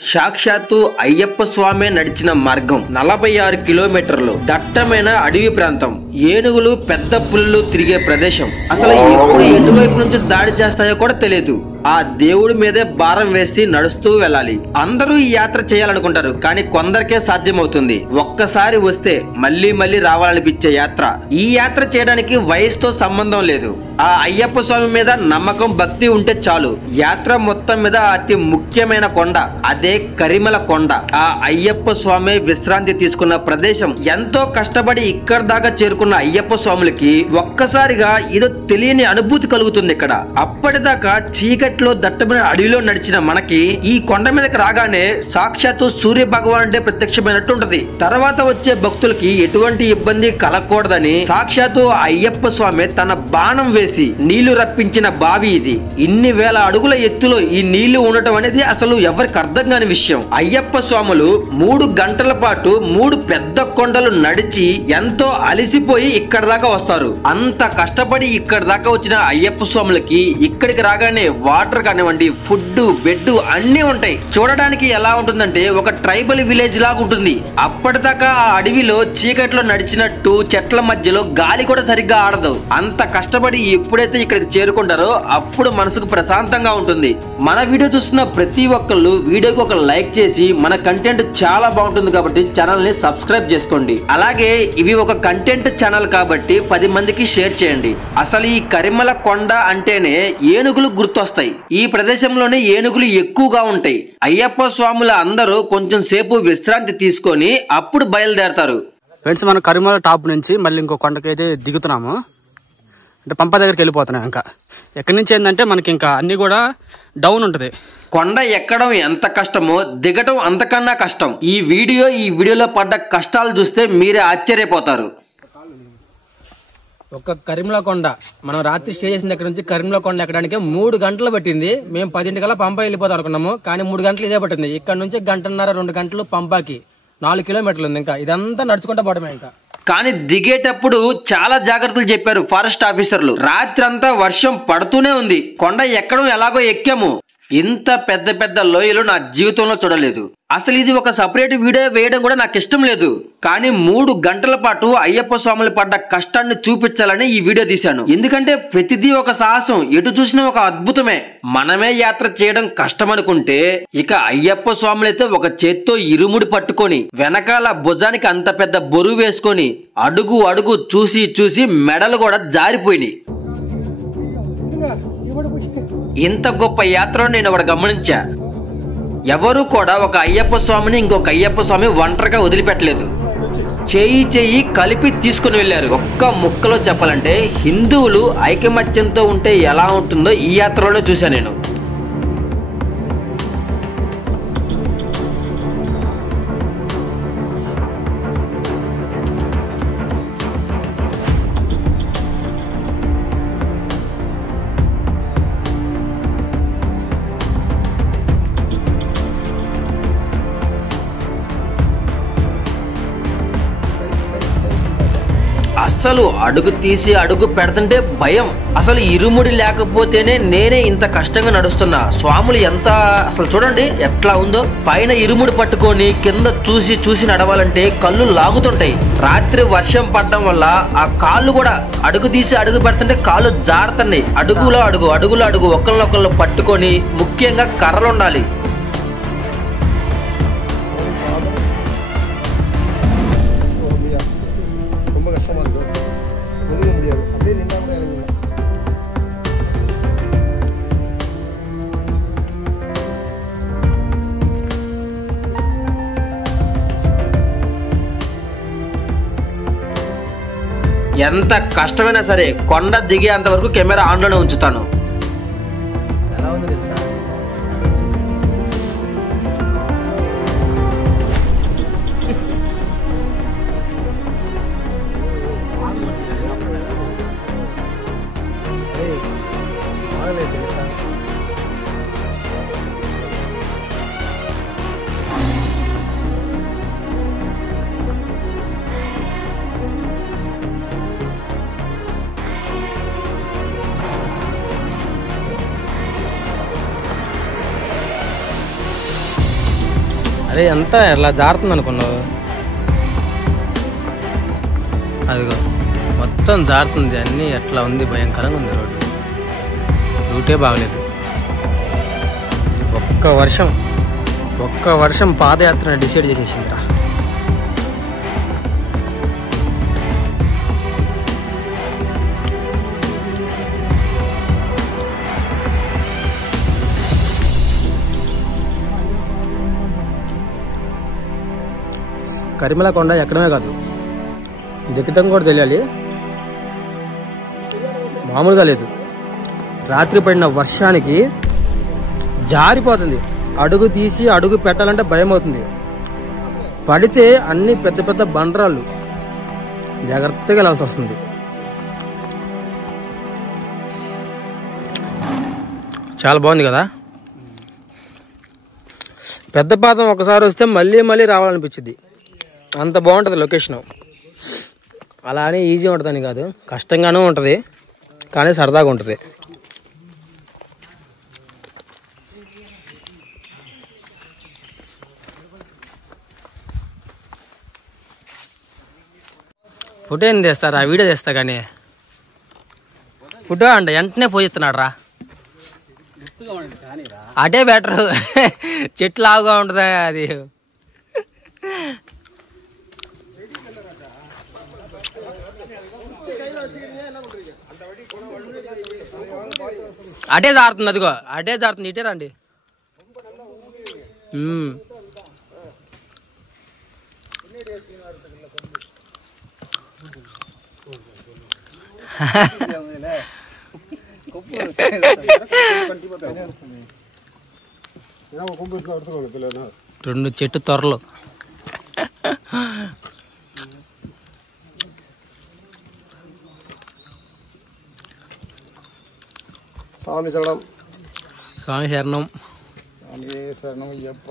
సాక్షాత్తు అయ్యప్ప స్వామి నడిచిన మార్గం 46 కిలోమీటర్లు దట్టమైన అడవి ప్రాంతం, ఏనుగులు పెద్ద పులులు తిరిగే ప్రదేశం. అసలు ఎప్పుడు ఎటువైపు నుంచి దాడి చేస్తాయో కూడా తెలియదు. ఆ దేవుడి మీదే భారం వేసి నడుస్తూ వెళ్ళాలి. అందరూ ఈ యాత్ర చేయాలనుకుంటారు, కానీ కొందరికే సాధ్యమవుతుంది. ఒక్కసారి వస్తే మళ్ళీ మళ్ళీ రావాలనిపించే యాత్ర. ఈ యాత్ర చేయడానికి వయసుతో సంబంధం లేదు. ఆ అయ్యప్ప స్వామి మీద నమ్మకం, భక్తి ఉంటే చాలు. యాత్ర మొత్తం మీద అతి ముఖ్యమైన కొండ అదే కరిమల కొండ. ఆ అయ్యప్ప స్వామి విశ్రాంతి తీసుకున్న ప్రదేశం. ఎంతో కష్టపడి ఇక్కడ దాకా చేరుకున్న అయ్యప్ప స్వాములకి ఒక్కసారిగా ఏదో తెలియని అనుభూతి కలుగుతుంది ఇక్కడ. అప్పటిదాకా చీకట్లో దట్టమైన అడవిలో నడిచిన మనకి ఈ కొండ మీదకి రాగానే సాక్షాత్తు సూర్య భగవానుడే ప్రత్యక్షమైనట్టు ఉంటది. తర్వాత వచ్చే భక్తులకి ఎటువంటి ఇబ్బంది కలగకూడదని సాక్షాత్తు అయ్యప్ప స్వామి తన బాణం వేసి నీళ్లు రప్పించిన బావి ఇది. ఇన్ని వేల అడుగుల ఎత్తులో ఈ నీళ్లు ఉండటం అనేది అసలు ఎవరికి అర్థం కాని విషయం. అయ్యప్ప స్వాములు 3 గంటల పాటు 3 పెద్ద కొండలు నడిచి ఎంతో అలసిపోయి ఇక్కడ దాకా వస్తారు. అంత కష్టపడి ఇక్కడ దాకా వచ్చిన అయ్యప్ప స్వాములకి ఇక్కడికి రాగానే వాటర్ కానివ్వండి, ఫుడ్, బెడ్ అన్ని ఉంటాయి. చూడడానికి ఎలా ఉంటుందంటే ఒక ట్రైబల్ విలేజ్ లాగా ఉంటుంది. అప్పటిదాకా ఆ అడవిలో చీకట్లో నడిచినట్టు చెట్ల మధ్యలో గాలి కూడా సరిగ్గా ఆడదు. అంత కష్టపడి ఎప్పుడైతే ఇక్కడికి చేరుకుంటారో అప్పుడు మనసుకు ప్రశాంతంగా ఉంటుంది. మన వీడియో చూస్తున్న ప్రతి ఒక్కళ్ళు వీడియోకి ఒక లైక్ చేసి మన కంటెంట్ చాలా బాగుంటుంది కాబట్టి ఛానల్ ని సబ్స్క్రైబ్ చేసుకోండి. అలాగే ఇవి ఒక కంటెంట్ ఛానల్ కాబట్టి 10 మందికి షేర్ చేయండి. అసలు ఈ కరిమల కొండ అంటేనే ఏనుగులు గుర్తొస్తాయి. ఈ ప్రదేశంలోనే ఏనుగులు ఎక్కువగా ఉంటాయి. అయ్యప్ప స్వాముల అందరూ కొంచెం సేపు విశ్రాంతి తీసుకొని అప్పుడు బయలుదేరతారు. ఫ్రెండ్స్, మనం కరిమల టాప్ నుంచి మళ్ళీ ఇంకో కొండకైతే దిగుతున్నాము. అంటే పంప దగ్గరికి వెళ్ళిపోతున్నాం. ఇంకా ఎక్కడి నుంచి ఏంటంటే మనకి ఇంకా అన్ని కూడా డౌన్ ఉంటుంది. కొండ ఎక్కడం ఎంత కష్టమో దిగటం అంతకన్నా కష్టం. ఈ వీడియోలో పడ్డ కష్టాలు చూస్తే మీరే ఆశ్చర్యపోతారు. ఒక కరిమల కొండ మనం రాత్రి స్టే చేసిన దగ్గర నుంచి కరిమల కొండ ఎక్కడానికి 3 గంటలు పట్టింది. మేము 10 పంప వెళ్ళిపోతాం అనుకున్నాము, కానీ 3 గంటలు ఇదే పట్టింది. ఇక్కడ నుంచి 1.5-2 గంటలు పంపాకి 4 కిలోమీటర్లు ఉంది. ఇంకా ఇదంతా నడుచుకుంటూ పోవడమే. ఇంకా కానీ దిగేటప్పుడు చాలా జాగ్రత్తలు చెప్పారు ఫారెస్ట్ ఆఫీసర్లు. రాత్రి అంతా వర్షం పడుతూనే ఉంది. కొండ ఎక్కడం ఎలాగో ఎక్కాము. ఇంత పెద్ద పెద్ద లోయలు నా జీవితంలో చూడలేదు. అసలు ఇది ఒక సపరేట్ వీడియో వేయడం కూడా నాకు ఇష్టం లేదు. కానీ 3 గంటల పాటు అయ్యప్ప స్వాములు పడ్డ కష్టాన్ని చూపించాలని ఈ వీడియో తీశాను. ఎందుకంటే ప్రతిదీ ఒక సాహసం, ఎటు చూసినా ఒక అద్భుతమే. మనమే యాత్ర చేయడం కష్టం అనుకుంటే ఇక అయ్యప్ప స్వాములైతే ఒక చేత్తో ఇరుముడి పట్టుకొని వెనకాల భుజానికి అంత పెద్ద బరువు వేసుకొని అడుగు అడుగు చూసి చూసి మెడలు కూడా జారిపోయినాయి. ఇంత గొప్ప యాత్రను నేను ఒకటి గమనించా. ఎవరు కూడా ఒక అయ్యప్ప స్వామిని ఇంకొక అయ్యప్ప స్వామి ఒంటరిగా వదిలిపెట్టలేదు. చేయి కలిపి తీసుకుని వెళ్ళారు. ఒక్క ముక్కలో చెప్పాలంటే హిందువులు ఐకమత్యంతో ఉంటే ఎలా ఉంటుందో ఈ యాత్రలోనే చూసా నేను. అసలు అడుగు తీసి అడుగు పెడుతుంటే భయం. అసలు ఇరుముడి లేకపోతేనే నేనే ఇంత కష్టంగా నడుస్తున్నా. స్వాములు ఎంత అసలు చూడండి ఎట్లా ఉందో. పైన ఇరుముడి పట్టుకొని కింద చూసి చూసి నడవాలంటే కళ్ళు లాగుతుంటాయి. రాత్రి వర్షం పడడం వల్ల ఆ కాళ్ళు కూడా అడుగు తీసి అడుగు పెడుతుంటే కాళ్ళు జారుతున్నాయి. అడుగులో అడుగు ఒకళ్ళనొకళ్ళు పట్టుకొని, ముఖ్యంగా కర్రలు ఉండాలి. ఎంత కష్టమైనా సరే కొండ దిగేంత వరకు కెమెరా ఆన్లోనే ఉంచుతాను. ఎలా ఉంది తెలుసా? తెలుసా అరే ఎంత ఎలా జారుతుంది అనుకున్నావు? అదిగో మొత్తం జారుతుంది, అన్నీ ఎట్లా ఉంది, భయంకరంగా ఉంది రోడ్డు. రూటే బాగలేదు. ఒక్క వర్షం పాదయాత్రను డిసైడ్ చేసేసిందిరా. కరిమల కొండ ఎక్కడమే కాదు, దిక్కుతం కూడా తెలియాలి. మామూలుగా లేదు. రాత్రి పడిన వర్షానికి జారిపోతుంది. అడుగు తీసి అడుగు పెట్టాలంటే భయం అవుతుంది. పడితే అన్ని పెద్ద పెద్ద బండరాళ్ళు, జాగ్రత్తగా వెళ్ళాల్సి వస్తుంది. చాలా బాగుంది కదా. పెద్ద పాదం ఒకసారి వస్తే మళ్ళీ మళ్ళీ రావాలనిపించింది, అంత బాగుంటుంది లొకేషను. అలా అని ఈజీ ఉంటుందని కాదు, కష్టంగానూ ఉంటుంది, కానీ సరదాగా ఉంటుంది. ఫోటో ఏం తెస్తారా? వీడియో తెస్తా కానీ ఫోటో అంట వెంటనే పోయిస్తున్నాడు రా. అటే బెటరు, చెట్లు లావుగా ఉంటుంది అది. అటే జారుతుంది, అదిగో అటే జారుతుంది, ఇటే రండి. రెండు చెట్టు తొరలు. స్వామి శరణం, స్వామి శరణం, స్వామి శరణం అయ్యప్ప.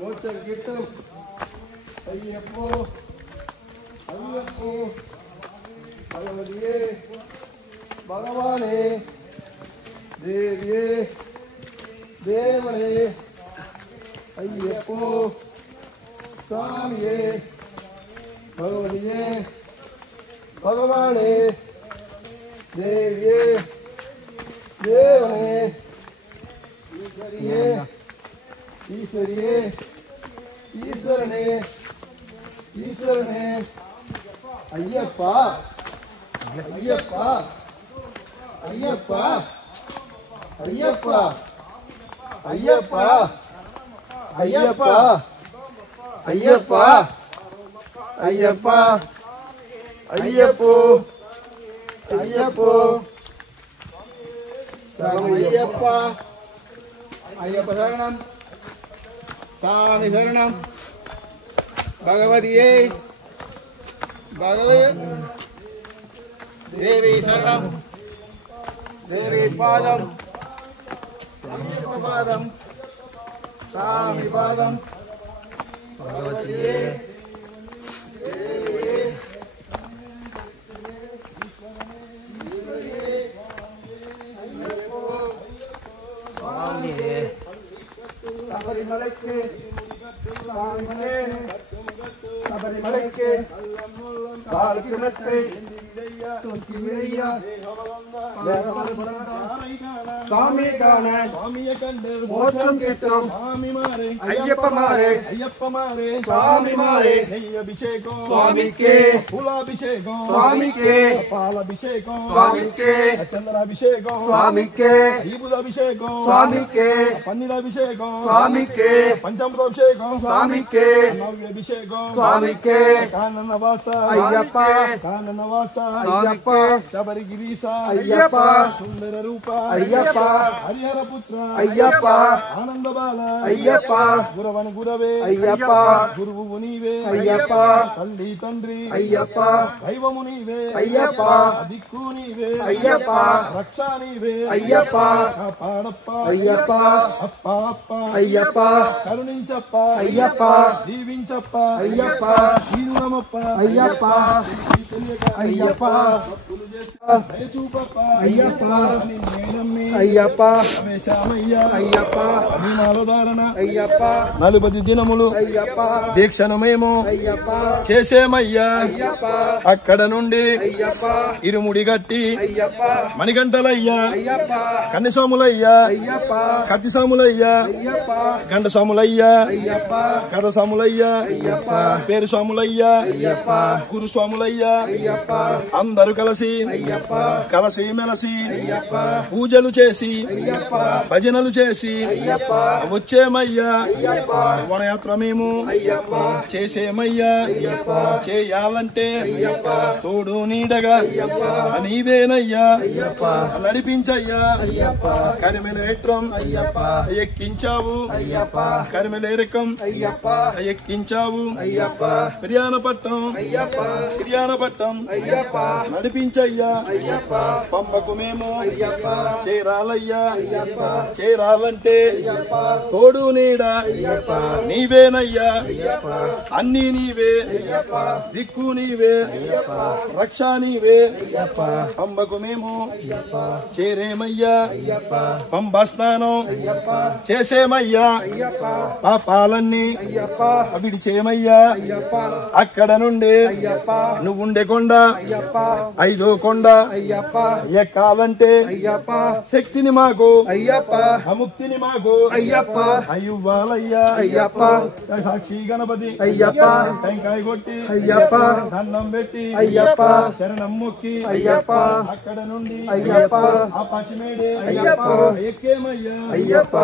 మోచం గిట్టం అయ్యప్పో అయ్యప్పో భగవతియే భగవానే దేవియే దేవనే అయ్యప్పో స్వామియే భగవతియే భగవానే దేవియే దేవనే ఈశ్వరియే ఈశ్వరియే ఈశ్వరనే ఈశ్వరనే అయ్యప్ప అయ్యప్ప అయ్యప్ప అయ్యప్ప అయ్యప్ప అయ్యప్ప అయ్యప్ప అయ్యప్ప అయ్యప్పో అయ్యప్పో అయ్యప్ప అయ్యప్ప శరణం స్వామి శరణం భగవతియే భగవతి దేవి శరణం దేవి పాదం అయ్యప్ప పాదం స్వామి పాదం భగవతియే దేవియే స్వామియే శబరిమలైకే శబరిమలైకే కాలుకి మెత్తై తొంకి వేయ స్వామి గాన మోక్షం కిట్టం అయ్యప్ప మారే స్వామి మారే అభిషేకం స్వామికే పూలాభిషేకం స్వామికే పాలాభిషేకం స్వామికే చంద్రాభిషేకం స్వామికే ఈబుదాభిషేకం స్వామికే పన్నీరాభిషేకం స్వామికే పంచామృతాభిషేకం స్వామికే నవ్యాభిషేకం స్వామికే కాననవాస అయ్యప్ప కాననవాస అయ్యప్ప శబరిగిరీశ అయ్యప్ప సుందర రూప అయ్యప్ప హరిహర పుత్ర అయ్యప్ప ఆనంద బాల అయ్యప్ప గురవను గురవే అయ్యప్ప గురువు నీవే అయ్యప్ప తల్లి తండ్రి అయ్యప్ప దైవము నీవే అయ్యప్ప దిక్కు నీవే అయ్యప్ప రక్ష నీవే అయ్యప్ప కాపాడప్ప అయ్యప్ప అప్ప అప్ప అయ్యప్ప కరుణించప్ప అయ్యప్ప దీవించప్ప అయ్యప్ప శ్రీనురమప్ప అయ్యప్ప అయ్యప్ప దయచూపప్ప అయ్యప్ప నేనమ్మి అయ్యప్ప వేశామయ్యా అయ్యప్ప నియమాలధారణ అయ్యప్ప 40 దినములు అయ్యప్ప దీక్షను మేము అయ్యప్ప చేసేమయ్యా అయ్యప్ప అక్కడ నుండి అయ్యప్ప ఇరుముడి గట్టి అయ్యప్ప మణిగంటలయ్యా అయ్యప్ప కన్నిసాములయ్యా అయ్యప్ప కత్తిసాములయ్యా అయ్యప్ప గండసాములయ్యా అయ్యప్ప కథసాములయ్యా అయ్యప్ప పేరు స్వాములయ్యా అయ్యప్ప గురుస్వాములయ్యా అయ్యప్ప అందరూ కలిసి అయ్యప్ప కలిసి మెలసి అయ్యప్ప పూజలు చేసి అయ్యప్ప భజనలు చేసి అయ్యప్ప వచ్చేమయ్యా అయ్యప్ప వనయాత్ర మేము అయ్యప్ప చేసేమయ్యా అయ్యప్ప చేయాలంటే అయ్యప్ప తోడు నీడగా అయ్యప్ప నీవేనయ్యా అయ్యప్ప నడిపించయ్యా అయ్యప్ప కరిమెలేట్రం అయ్యప్ప ఎక్కించావు అయ్యప్ప కరిమెలేరకం అయ్యప్ప ఎక్కించావు అయ్యప్ప ప్రియానపట్నం అయ్యప్ప శ్రియానపట్నం అయ్యప్ప నడిపించయ్యా అయ్యప్ప పంపకు మేము అయ్యప్ప చేరాలయ్యా అయ్యప్ప చేరాలంటే అయ్యప్ప తోడు నీడ అయ్యప్ప నీవేనయ్యా అయ్యప్ప అన్నీ నీవే అయ్యప్ప దిక్కు నీవే అయ్యప్ప రక్ష నీవే అయ్యప్ప పంబకు మేము అయ్యప్ప చేరేమయ్యా అయ్యప్ప పంబ స్నానం అయ్యప్ప చేసేమయ్యా అయ్యప్ప పాపాలన్నీ అయ్యప్ప విడిచేమయ్యా అయ్యప్ప అక్కడ నుండి అయ్యప్ప నువ్వుండే కొండ అయ్యప్ప 5వ కొండ అయ్యప్ప ఎక్కాలంటే అయ్యప్ప శక్తిని మాకు అయ్యప్ప అముక్తిని మాకు అయ్యప్ప అయ్యువ్వాలయ్యా అయ్యప్ప సాక్షి గణపతి అయ్యప్ప టెంకాయ కొట్టి అయ్యప్ప దండం పెట్టి అయ్యప్ప శరణం మొక్కి అయ్యప్ప అక్కడ నుండి అయ్యప్ప ఆ పశ్చిమేడే అయ్యప్ప ఎక్కేమయ్యా అయ్యప్ప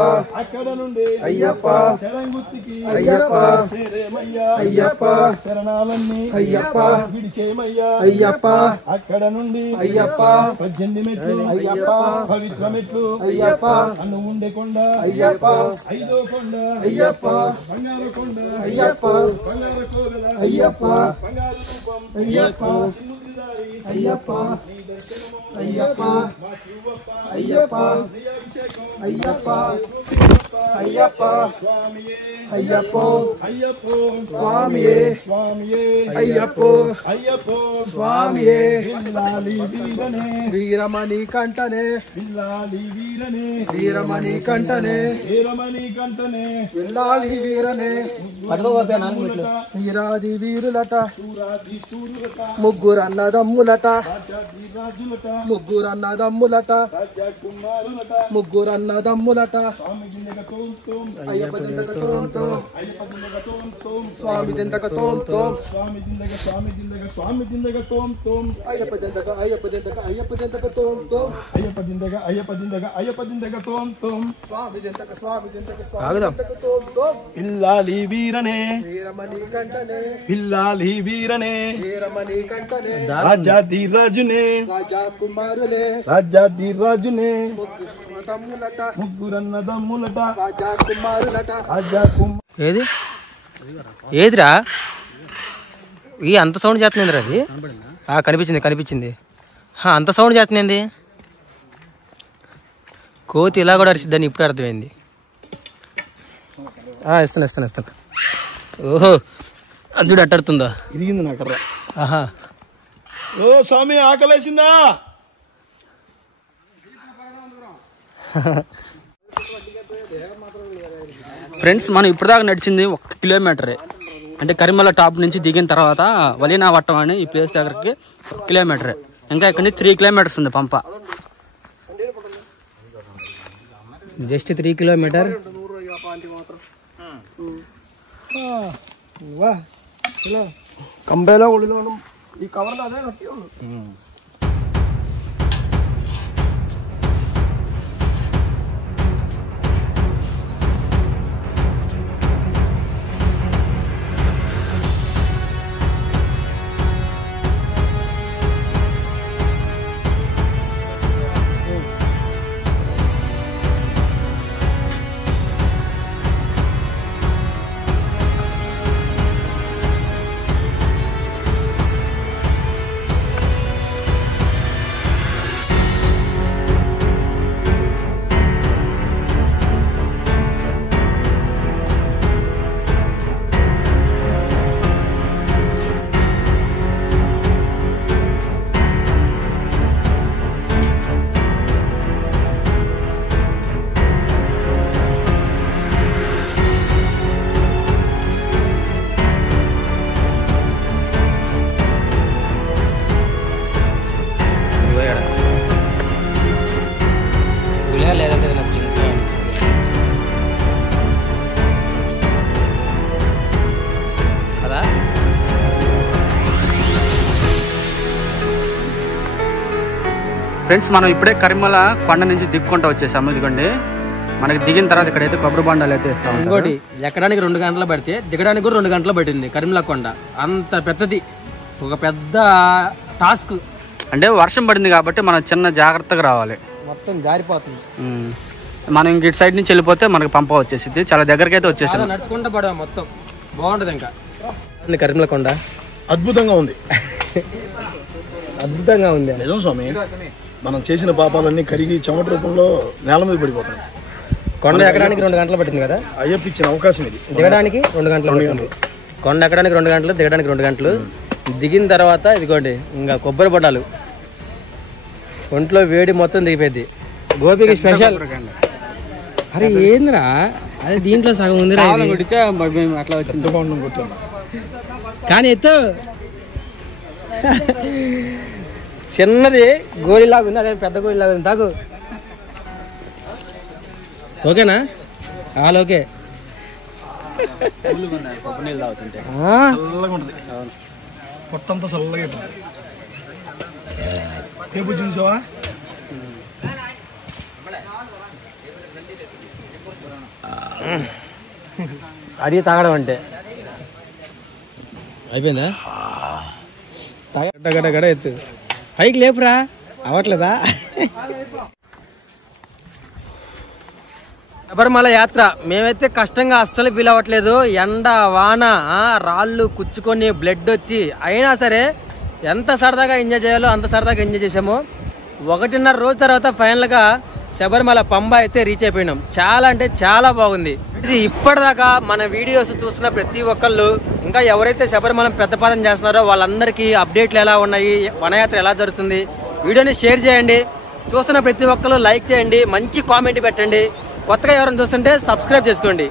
అక్కడ నుండి అయ్యప్ప శరంగుత్తికి అయ్యప్ప చేరేమయ్యా అయ్యప్ప శరణాలన్నీ అయ్యప్ప విడిచేమయ్యా అయ్యప్ప అక్కడ నుండి అయ్యప్ప 18 మెట్లు అయ్యప్ప పవిత్ర మెట్లు అయ్యప్ప అన్ను ఉండే కొండ అయ్యప్ప 5వ కొండ అయ్యప్ప బంగారు కొండ అయ్యప్ప బంగారు కోవెల అయ్యప్ప బంగారు రూపం అయ్యప్ప సినుద్రిదారి అయ్యప్ప నీ దర్శనము అయ్యప్ప మాకివ్వప్ప అయ్యప్ప అభిషేకం అయ్యప్ప అయ్యప్ప స్వామియే అయ్యప్ప అయ్యప్పో స్వామియే స్వామియే అయ్యప్ప అయ్యప్పో స్వామియే పిల్లాలి వీరనే వీరమణి కంటనే పిల్లాలి వీరనే వీరమణి కంటనే వీరమణి కంటనే వెళ్ళాలి వీరనే వీరాది వీరులట సూరాది సూరులట ముగ్గురన్నదమ్ములట రాజాది రాజులట ముగ్గురన్నదమ్ములట రాజకుమారులట ముగ్గురన్నదమ్ములట స్వామి జిందగ తోం తోం అయ్యప్ప దిందక తోం తోం అయ్యప్ప జిందగ తోం తోం స్వామి దిందక తోం తోం స్వామి జిందగ స్వామి జిందగ స్వామి జిందగ తోం తోం అయ్యప్ప దిందక అయ్యప్ప దిందక అయ్యప్ప దిందక తోం తోం అయ్యప్ప జిందగ అయ్యప్ప జిందగ అయ్యప్ప జిందగ తోం తోం స్వామి దిందక స్వామి దిందక స్వామి దిందక తోం తోం పిల్లాలి వీరనే వీరమణి కంటనే పిల్లాలి వీరనే వీరమణి కంటనే రాజాది రాజునే రాజా కుమారులే రాజాది రాజునే ముగ్గురన్నదమ్ములట ముగ్గురన్నదమ్ములట రాజా కుమారులట రాజా ఏది ఏదిరా ఈ అంత సౌండ్ చేస్తుంది అది కనిపించింది అంత సౌండ్ చేస్తుంది కోతి ఇలా కూడా అరిసిద్దని ఇప్పుడు అర్థమైంది. ఇస్తాను ఓహో అందుడు అట్టడుతుందా ఇరిగింది నాకర్రా. ఆహా ఓ స్వామి ఆకలేసిందా? ఫ్రెండ్స్ మనం ఇప్పుడు దాకా నడిచింది 1 కిలోమీటరే. అంటే కరిమల టాప్ నుంచి దిగిన తర్వాత వలీనావట్టం అని ఈ ప్లేస్ దగ్గరికి 1 కిలోమీటర్, ఇంకా ఇక్కడ నుంచి 3 కిలోమీటర్స్ ఉంది పంప. Just 3 kilometre. కంబేలో ఉడిలో ఈ కవర్ అదే కట్టి లేదంటే కదా. ఫ్రెండ్స్ మనం ఇప్పుడే కరిమల కొండ నుంచి దిక్కుంటా వచ్చేసాము. ఇదిగోండి మనకి దిగిన తర్వాత ఇక్కడైతే కొబ్బరి బండాలు అయితే ఇస్తాం. ఇంకోటి ఎక్కడానికి 2 గంటలు పడితే దిగడానికి కూడా 2 గంటలు పట్టింది. కరిమల కొండ అంత పెద్దది, ఒక పెద్ద టాస్క్. అంటే వర్షం పడింది కాబట్టి మనం చిన్న జాగ్రత్తగా రావాలి, మొత్తం జారిపోతుంది. మనం ఇంక ఇటు సైడ్ నుంచి వెళ్ళిపోతే మనకి పంప వచ్చేసింది. చాలా దగ్గరికి అయితే వచ్చేసింది. నడుచుకుంటా పడవ మొత్తం బాగుంటది. ఇంకా కరిమల కొండ అద్భుతంగా ఉంది. అద్భుతంగా ఉంది. నిజం స్వామి, మనం చేసిన పాపాలన్నీ కరిగి చెమట రూపంలో నేల మీద పడిపోతాయి. కొండ ఎక్కడానికి 2 గంటలు పట్టింది కదా. అయ్యప్ప ఇచ్చిన అవకాశం ఇది. దిగడానికి 2 గంటలు. కొండ ఎక్కడానికి 2 గంటలు, దిగడానికి 2 గంటలు. దిగిన తర్వాత ఇదిగోండి ఇంకా కొబ్బరి బొండాలు, ఒంట్లో వేడి మొత్తం దిగిపోయింది. గోపికి స్పెషల్. అరే ఏందిరా అదే దీంట్లో సగం ఉంది అట్లా వచ్చింది. కానీ ఎత్తు చిన్నది గోళీలాగా ఉంది, అదే పెద్ద గోళీలాగా ఉంది. తాగు. ఓకేనా? All okay. కొబ్బరి నీళ్ళు తాగుతుంటే చల్లగా ఉంటుంది, పొట్టంతా చల్లగా టేపు చూసావా? అది తాగడం అంటే అయిపోయిందా? గడ ఎత్తు పైకి లేపురా. అవట్లేదా? శబరిమల యాత్ర మేమైతే కష్టంగా అస్సలు ఫీల్ అవ్వట్లేదు. ఎండ వాన రాళ్ళు కుచ్చుకొని బ్లడ్ వచ్చి అయినా సరే ఎంత సరదాగా ఎంజాయ్ చేయాలో అంత సరదాగా ఎంజాయ్ చేసాము. 1.5 రోజు తర్వాత ఫైనల్గా శబరిమల పంబ అయితే రీచ్ అయిపోయినాం. చాలా అంటే చాలా బాగుంది. ఇప్పటిదాకా మన వీడియోస్ చూస్తున్న ప్రతి ఒక్కళ్ళు, ఇంకా ఎవరైతే శబరిమల పెద్దపాదం చేస్తున్నారో వాళ్ళందరికీ అప్డేట్లు ఎలా ఉన్నాయి, వనయాత్ర ఎలా జరుగుతుంది, వీడియోని షేర్ చేయండి. చూస్తున్న ప్రతి ఒక్కళ్ళు లైక్ చేయండి, మంచి కామెంట్ పెట్టండి. కొత్తగా ఎవరైనా చూస్తుంటే సబ్స్క్రైబ్ చేసుకోండి.